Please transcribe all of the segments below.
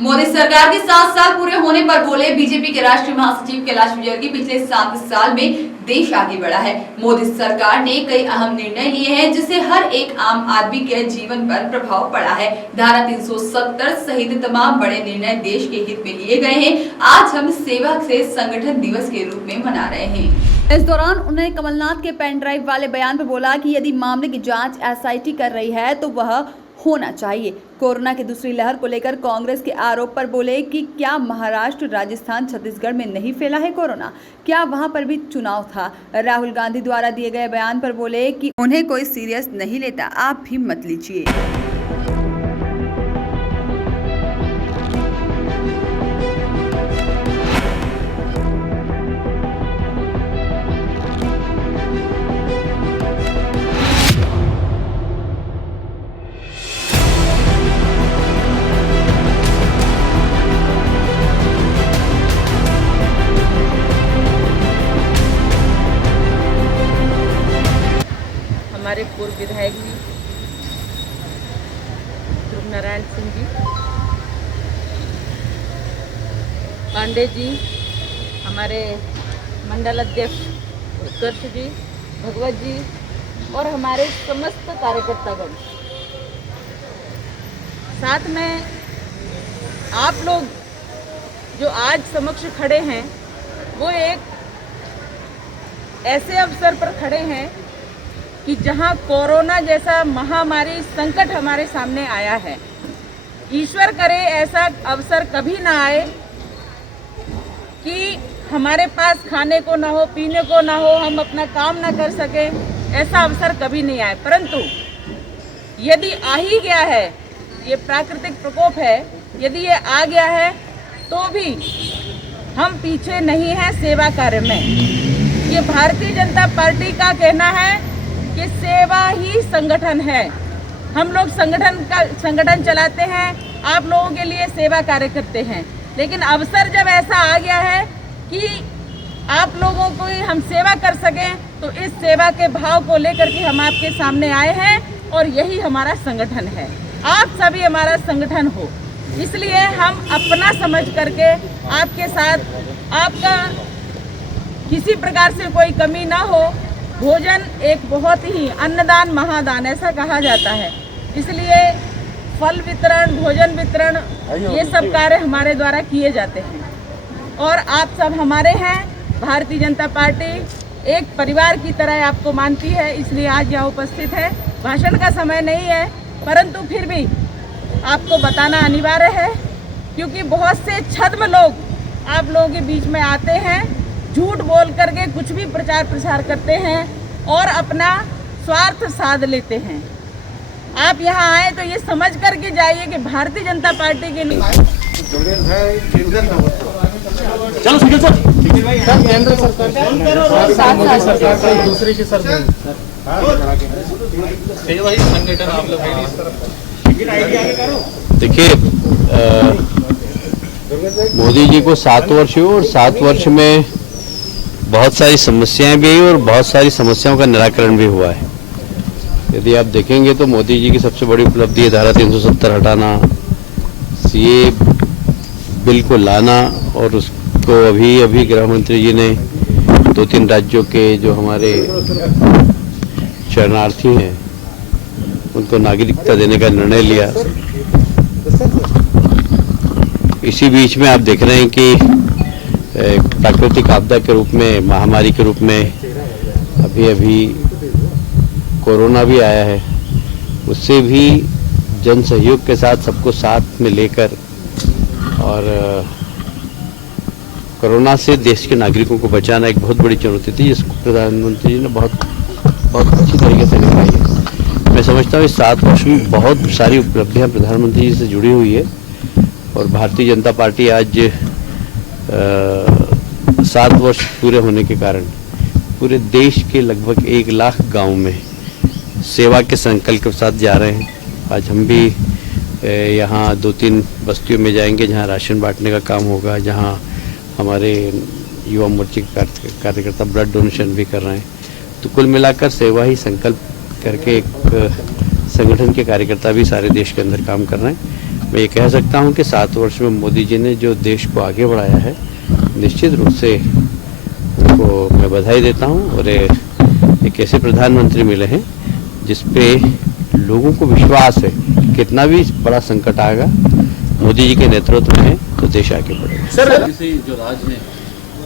मोदी सरकार के 7 साल पूरे होने पर बोले बीजेपी के राष्ट्रीय महासचिव कैलाश विजयवर्गीय, पिछले 7 साल में देश आगे बढ़ा है। मोदी सरकार ने कई अहम निर्णय लिए हैं जिससे हर एक आम आदमी के जीवन पर प्रभाव पड़ा है। धारा 370 सहित तमाम बड़े निर्णय देश के हित में लिए गए हैं। आज हम सेवा से संगठन दिवस के रूप में मना रहे हैं। इस दौरान उन्होंने कमलनाथ के पेन ड्राइव वाले बयान पर बोला कि यदि मामले की जांच एसआईटी कर रही है तो वह होना चाहिए। कोरोना की दूसरी लहर को लेकर कांग्रेस के आरोप पर बोले कि क्या महाराष्ट्र, राजस्थान, छत्तीसगढ़ में नहीं फैला है कोरोना? क्या वहां पर भी चुनाव था? राहुल गांधी द्वारा दिए गए बयान पर बोले कि उन्हें कोई सीरियस नहीं लेता, आप भी मत लीजिए। हमारे पूर्व विधायक जी ध्रुव नारायण सिंह जी, पांडे जी, हमारे मंडल अध्यक्ष उत्कर्ष जी, भगवत जी और हमारे समस्त कार्यकर्तागण, साथ में आप लोग जो आज समक्ष खड़े हैं वो एक ऐसे अवसर पर खड़े हैं कि जहां कोरोना जैसा महामारी संकट हमारे सामने आया है। ईश्वर करे ऐसा अवसर कभी ना आए कि हमारे पास खाने को ना हो, पीने को ना हो, हम अपना काम ना कर सकें, ऐसा अवसर कभी नहीं आए। परंतु यदि आ ही गया है, ये प्राकृतिक प्रकोप है, यदि ये आ गया है तो भी हम पीछे नहीं हैं सेवा कार्य में। ये भारतीय जनता पार्टी का कहना है कि सेवा ही संगठन है। हम लोग संगठन चलाते हैं, आप लोगों के लिए सेवा कार्य करते हैं, लेकिन अवसर जब ऐसा आ गया है कि आप लोगों को हम सेवा कर सकें तो इस सेवा के भाव को लेकर के हम आपके सामने आए हैं और यही हमारा संगठन है। आप सभी हमारा संगठन हो, इसलिए हम अपना समझ करके आपके साथ, आपका किसी प्रकार से कोई कमी ना हो। भोजन एक बहुत ही अन्नदान महादान ऐसा कहा जाता है, इसलिए फल वितरण, भोजन वितरण, ये सब कार्य हमारे द्वारा किए जाते हैं और आप सब हमारे हैं। भारतीय जनता पार्टी एक परिवार की तरह आपको मानती है, इसलिए आज यहाँ उपस्थित है। भाषण का समय नहीं है, परंतु फिर भी आपको बताना अनिवार्य है क्योंकि बहुत से छद्म लोग आप लोगों के बीच में आते हैं, झूठ बोल करके कुछ भी प्रचार प्रसार करते हैं और अपना स्वार्थ साध लेते हैं। आप यहाँ आए तो ये समझ करके जाइए कि भारतीय जनता पार्टी के लिए केंद्र सरकार दूसरी की सरकार संगठन आप लोग। देखिए, मोदी जी को 7 वर्ष हुए और 7 वर्ष में बहुत सारी समस्याएं भी आई और बहुत सारी समस्याओं का निराकरण भी हुआ है। यदि आप देखेंगे तो मोदी जी की सबसे बड़ी उपलब्धि है धारा 370 हटाना, सीए बिल को लाना और उसको अभी गृह मंत्री जी ने 2-3 राज्यों के जो हमारे शरणार्थी हैं उनको नागरिकता देने का निर्णय लिया। इसी बीच में आप देख रहे हैं कि प्राकृतिक आपदा के रूप में, महामारी के रूप में अभी कोरोना भी आया है। उससे भी जन सहयोग के साथ सबको साथ में लेकर और कोरोना से देश के नागरिकों को बचाना एक बहुत बड़ी चुनौती थी, जिसको प्रधानमंत्री जी ने बहुत अच्छी तरीके से निभाई है। मैं समझता हूँ इस 7 वर्ष में बहुत सारी उपलब्धियाँ प्रधानमंत्री जी से जुड़ी हुई है और भारतीय जनता पार्टी आज 7 वर्ष पूरे होने के कारण पूरे देश के लगभग 1 लाख गाँव में सेवा के संकल्प के साथ जा रहे हैं। आज हम भी यहाँ 2-3 बस्तियों में जाएंगे जहाँ राशन बांटने का काम होगा, जहाँ हमारे युवा मोर्चे के कार्यकर्ता ब्लड डोनेशन भी कर रहे हैं। तो कुल मिलाकर सेवा ही संकल्प करके एक संगठन के कार्यकर्ता भी सारे देश के अंदर काम कर रहे हैं। मैं ये कह सकता हूँ कि 7 वर्ष में मोदी जी ने जो देश को आगे बढ़ाया है, निश्चित रूप से उनको मैं बधाई देता हूँ। और एक ऐसे प्रधानमंत्री मिले हैं जिस पे लोगों को विश्वास है, कितना भी बड़ा संकट आएगा मोदी जी के नेतृत्व में है तो देश आगे बढ़ेगा। सर से जो राज ने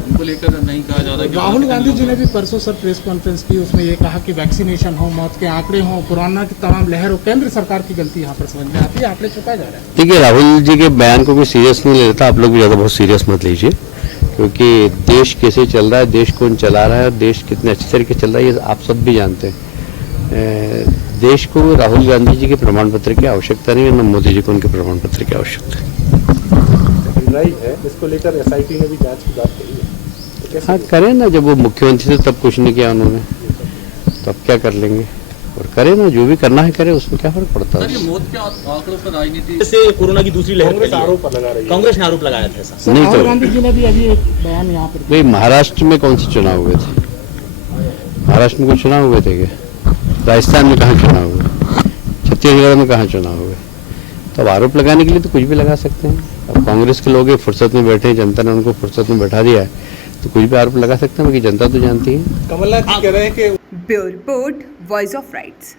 उनको लेकर नहीं कहा जा रहा कि राहुल गांधी जी ने भी परसों सर प्रेस कॉन्फ्रेंस की, उसमें ये कहा कि वैक्सीनेशन हो, मौत के आंकड़े हो, कोरोना की तमाम लहर हो, केंद्र सरकार की गलती यहाँ पर समझ में आती है, आंकड़े चुकाए जा रहे हैं। देखिए, राहुल जी के बयान को कोई सीरियस नहीं लेता, आप लोग भी ज़्यादा बहुत सीरियस मत लीजिए, क्योंकि देश कैसे चल रहा है, देश कौन चला रहा है और देश कितने अच्छे तरीके चल रहा है, ये आप सब भी जानते हैं। देश को राहुल गांधी जी के प्रमाण पत्र की आवश्यकता नहीं है, न मोदी जी को उनके प्रमाण पत्र की आवश्यकता है। है इसको लेकर एसआईटी ने भी जांच की बात कही है, तो कैसे हाँ, करें ना, जब वो मुख्यमंत्री थे तब कुछ नहीं किया उन्होंने, तो अब क्या कर लेंगे, और करें ना, जो भी करना है करें, उसमें क्या फर्क पड़ता है। सर, ये मौत के आंकड़ों पर राजनीति से कोरोना की दूसरी लहर कांग्रेस फैली है। आरोप लगा रही है। कांग्रेस ने आरोप लगाया था ऐसा। सर नहीं राहुल तो गांधी जी ने भी अभी एक बयान यहाँ पर भाई, महाराष्ट्र में कौन से चुनाव हुए थे? महाराष्ट्र में कोई चुनाव हुए थे क्या? राजस्थान में कहाँ चुनाव हुए? छत्तीसगढ़ में कहाँ चुनाव हुए? तो अब आरोप लगाने के लिए तो कुछ भी लगा सकते हैं। अब कांग्रेस के लोग फुर्सत में बैठे हैं, जनता ने उनको फुर्सत में बैठा दिया है, तो कुछ भी आरोप लगा सकते हैं, बाकी जनता तो जानती है। कमलनाथ जी कह रहे हैं कि bureau report, voice of rights.